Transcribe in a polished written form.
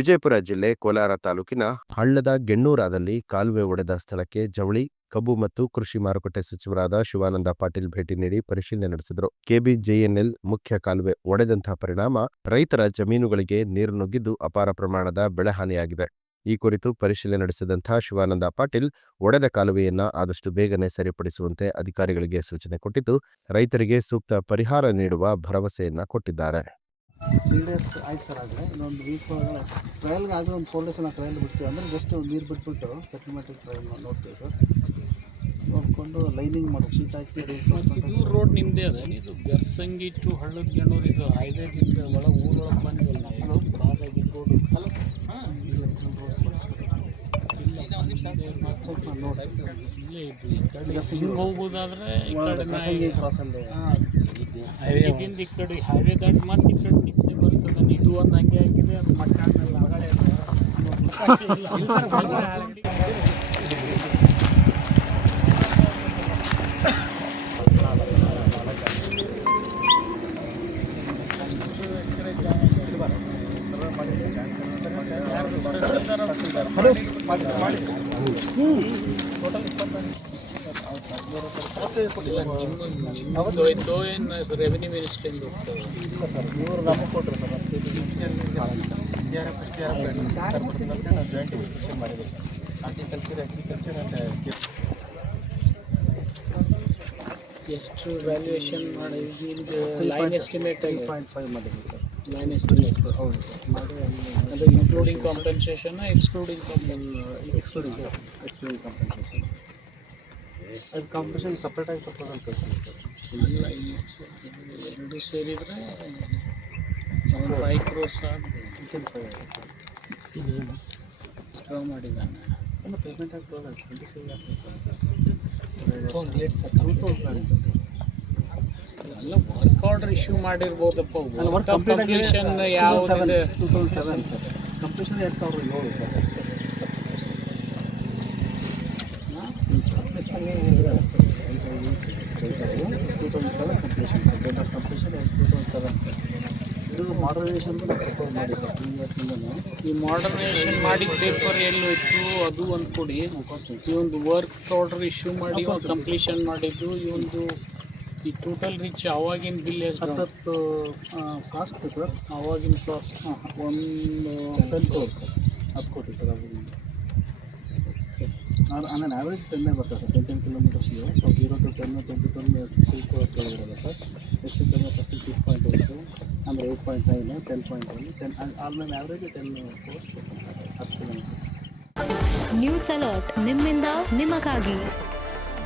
ವಿಜಯಪುರ ಜಿಲ್ಲೆ ಕೋಲಾರ ತಾಲೂಕಿನ ಹಳ್ಳದ ಗೆಣ್ಣೂರಾದಲ್ಲಿ ಕಾಲುವೆ ಒಡೆದ ಸ್ಥಳಕ್ಕೆ ಜವಳಿ, ಕಬ್ಬು ಮತ್ತು ಕೃಷಿ ಮಾರುಕಟ್ಟೆ ಸಚಿವರಾದ ಶಿವಾನಂದ ಪಾಟೀಲ್ ಭೇಟಿ ನೀಡಿ ಪರಿಶೀಲನೆ ನಡೆಸಿದರು. ಕೆಬಿಜೆಎನ್ಎಲ್ ಮುಖ್ಯ ಕಾಲುವೆ ಒಡೆದಂತಹ ಪರಿಣಾಮ ರೈತರ ಜಮೀನುಗಳಿಗೆ ನೀರು ನುಗ್ಗಿದ್ದು ಅಪಾರ ಪ್ರಮಾಣದ ಬೆಳೆಹಾನಿಯಾಗಿದೆ. ಈ ಕುರಿತು ಪರಿಶೀಲನೆ ನಡೆಸಿದಂತಹ ಶಿವಾನಂದ ಪಾಟೀಲ್ ಒಡೆದ ಕಾಲುವೆಯನ್ನ ಆದಷ್ಟು ಬೇಗನೆ ಸರಿಪಡಿಸುವಂತೆ ಅಧಿಕಾರಿಗಳಿಗೆ ಸೂಚನೆ ಕೊಟ್ಟಿದ್ದು, ರೈತರಿಗೆ ಸೂಕ್ತ ಪರಿಹಾರ ನೀಡುವ ಭರವಸೆಯನ್ನ ಕೊಟ್ಟಿದ್ದಾರೆ. 3 days ಆಯ್ತು ಸರ್. ಆದರೆ ಇನ್ನೊಂದು ವೀಕ್ ಒಳಗಡೆ ಟ್ರಯಲ್ಗೆ ಆದರೆ ಒಂದು 4 days ನಾವು ಟ್ರಯಲ್ ಬಿಡ್ತೀವಿ. ಅಂದರೆ ಜಸ್ಟ್ ನೀರು ಬಿಟ್ಬಿಟ್ಟು ಸೆಟಲ್ಮೆಂಟಿಗೆ ಟ್ರಯಲ್ ನೋಡ್ತೀವಿ ಸರ್. ನೋಡಿಕೊಂಡು ಲೈನಿಂಗ್ ಮಾಡೋದು, ಶೀಟ್ ಹಾಕಿ ಇದು ರೋಡ್ ನಿಮ್ಮದೇ ಅದ. ಇದು ಗರ್ಸಂಗಿ ಟು ಹಳ್ಳದ ಗೆಣ್ಣೂರು ಇದು ಹೈವೇದಿಂದ ಒಳಗೆ ಊರೊಳಗೆ ಬಂದಿವಲ್ಲ ನಾವು. ಬಾದಾಗಿ ರೋಡು ಇಲ್ಲೇ ಇದ್ದು ಈ ಕಡೆ ಹಿಂಗೆ ಹೋಗ್ಬೋದಾದ್ರೆ ಈ ಕಡೆ ಕ್ರಾಸಲ್ಲಿ ಹೈವೇದಿಂದ ಈ ಕಡೆ ಹೈವೇ ದಾಟಿ ಮತ್ತೆ ಈ ಕಡೆ ನಿಂತೆ ಬರ್ತದೆ. ಇದು ಒಂದು ಹಂಗೆ ಆಗಿದೆ, ಅದು ಮಟ್ಟ ಮಗಳೇ ಹೋಯ್ತು. ಏನು ರೆವಿನ್ಯೂ ಮಿನಿಸ್ಟ್ರಿಂದ ಹೋಗ್ತದೆ ಸರ್. ಇವರು ನಮಗೆ ಕೊಟ್ಟರು ಸರ್. ಜಾಯಿಂಟ್ ಡಿಸ್ಕಷನ್ ಮಾಡಿದ್ರು ಹಾರ್ಟಿಕಲ್ಚರ್, ಅಗ್ರಿಕಲ್ಚರ್ ಆ್ಯಂಡ್ ಎಷ್ಟು ವ್ಯಾಲ್ಯೂಯೇಷನ್ ಮಾಡಿ ನಿಮಗೆ ಲೈನ್ ಎಸ್ಟಿಮೇಟ್ 3.5 ಮಾಡಿದ್ವಿ ಸರ್. ಲೈನ್ ಎಸ್ಟಿಮೇಟ್ ಹೌದು ಸರ್. ಮಾಡಿ ಅದು including compensation excluding excluding sir. Excluding compensation. ಅದು ಕಾಂಪೆನ್ಸೇಷನ್ ಸಪ್ರೇಟಾಗಿ ಪ್ರಪೋಸಲ್ ಕಳಿಸ್ತೀವಿ ಸರ್. ಇಲ್ಲ, ಎರಡು ಸೇರಿದರೆ ಒಂದು 5 crores ಎಕ್ಸ್ಟ್ರಾ ಮಾಡಿದ್ದಾನೆ. ಇನ್ನು ಪೇಮೆಂಟ್ ಆಗ್ತದೆ 25 ಲೇಟ್ ಸರ್. 2000 ಅಲ್ಲ, ವರ್ಕ್ ಆರ್ಡರ್ ಇಶ್ಯೂ ಮಾಡಿರ್ಬೋದಪ್ಪ. ವರ್ಕ್ ಕಂಪ್ಲೀಷನ್ ಯಾವುದಿದೆ 2007 sir. Completion 2007 sir. 2007 completion sir. Date of completion 2007 sir. ಇದು ಮಾಡರ್ನೈಸೇಷನ್ದು ನಾವು ಪ್ರಪೋಸ್ ಮಾಡಿ ಸರ್ 2 yearsಯಿಂದಲೂ. ಈ ಮಾಡರ್ನೈಸೇಷನ್ ಮಾಡಿದ ಪೇಪರ್ ಎಲ್ಲೋಯ್ತು ಅದು ಒಂದು ಕೊಡಿ. ಈ ಒಂದು ವರ್ಕ್ ಆರ್ಡರ್ ಇಶ್ಯೂ ಮಾಡಿ ಒಂದು ಕಂಪ್ಲೀಷನ್ ಮಾಡಿದ್ದು ಈ ಒಂದು ಈ ಟೋಟಲ್ ರಿಚ್ ಅವಾಗಿನ ಬಿಲ್ ಎಷ್ಟು? 10 ಕಾಸ್ಟ್ ಸರ್. ಅವಾಗಿನ ಕಾಸ್ಟ್ ಒಂದು 10 crores ಸರ್. 10 ಕೋಟಿ ಸರ್. ಅದು ಆಮೇಲೆ ಆ್ಯಾವ್ರೇಜ್ 10 ಬರ್ತದೆ ಸರ್. 10 ಕಿಲೋಮೀಟರ್ಸ್ಗೆ 0 to 10 10 to 12 2 crores ಇರೋದು ಸರ್. ಹೆಚ್ಚು ಕಮ್ಮಿ 6.8 ಅಂದರೆ 8.9 10.1 10 ಆಮೇಲೆ average 10 crores 10 kilometre. News alert ನಿಮ್ಮಿಂದ ನಿಮಗಾಗಿ.